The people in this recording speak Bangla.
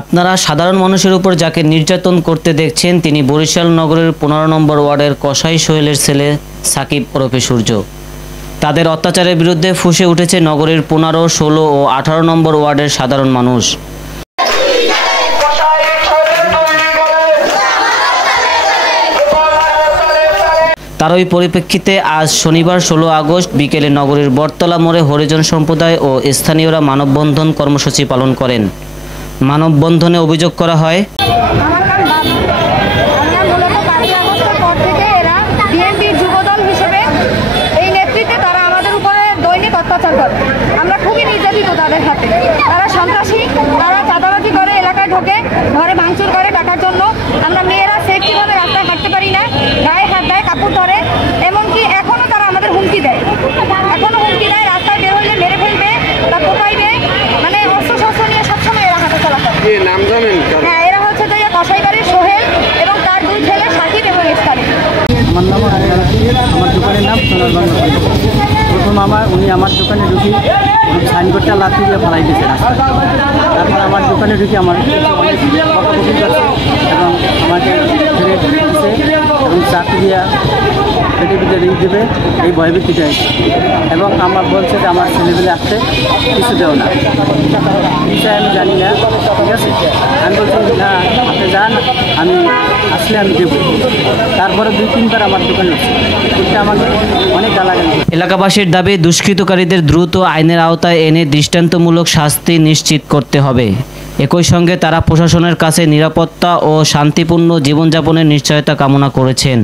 আপনারা সাধারণ মানুষের উপর যাকে নির্যাতন করতে দেখছেন তিনি বরিশাল নগরের 15 নম্বর ওয়ার্ডের কসাই সোহেলের ছেলে সাকিব ওরফে সূর্য। তাদের অত্যাচারের বিরুদ্ধে ফুঁসে উঠেছে নগরের 15, 16 ও 18 নম্বর ওয়ার্ডের সাধারণ মানুষ। তার ওই পরিপ্রেক্ষিতে আজ শনিবার 16 আগস্ট বিকেলে নগরীর বটতলা মোড়ে হরিজন সম্প্রদায় ও স্থানীয়রা মানববন্ধন কর্মসূচি পালন করেন। মানববন্ধনে অভিযোগ করা হয়, আমরা খুবই নির্যাতিত তাদের হাতে। তারা সন্ত্রাসী, তারা চাঁদাবাজি করে, এলাকায় ঢোকে, ঘরে ভাঙচুর করে টাকার জন্য। আমরা মেয়েরা সেফটিভাবে রাস্তায় হাঁটতে পারি না, গায়ে হাত দেয়, কাপড় ধরে, এমনকি এখনো তারা আমাদের হুমকি দেয়। রাস্তায় বের হইলে মেরে ফেলবে বা কোপাইবে, মানে অস্ত্র শস্ত্র নিয়ে সবসময় এরা হাঁটা চলা করে। হ্যাঁ, এরা হচ্ছে যে কসাইবাড়ির সোহেল এবং তার 2 ছেলে সাকিব এবং ইসলামিক। আমার নাম, আমার দোকানের নাম সোনার বাংলা। প্রথম উনি আমার দোকানে ঢুকি সাইনবোর্ডটা লাথি দিয়ে ফেলাই দিয়েছে রাস্তায়। তারপর আমার দোকানে ঢুকি আমার অনেক বকাবকি করছে এবং আমাকে ছেড়ে দিচ্ছে এবং চাকরি দিয়া পেটে পিঠে রিং দেবে এই ভয়ভীতিটা হয়েছে। এবং আমার বলছে যে আমার ছেলেমেলে আসতে কিছু দেও না, বিষয় আমি জানি না, ঠিক আছে। আমি বলছি না, আপনি যান, আমি আসলে আমি দেবো। তারপরে 2-3 বার আমার দোকানে উঠছে, উঠতে আমাকে অনেক গালাগালি। এলাকাবাসীর দাবি দুষ্কৃতকারীদের দ্রুত আইনের আওতায় এনে দৃষ্টান্তমূলক শাস্তি নিশ্চিত করতে হবে। একই সঙ্গে তারা প্রশাসনের কাছে নিরাপত্তা ও শান্তিপূর্ণ জীবনযাপনের নিশ্চয়তা কামনা করেছেন।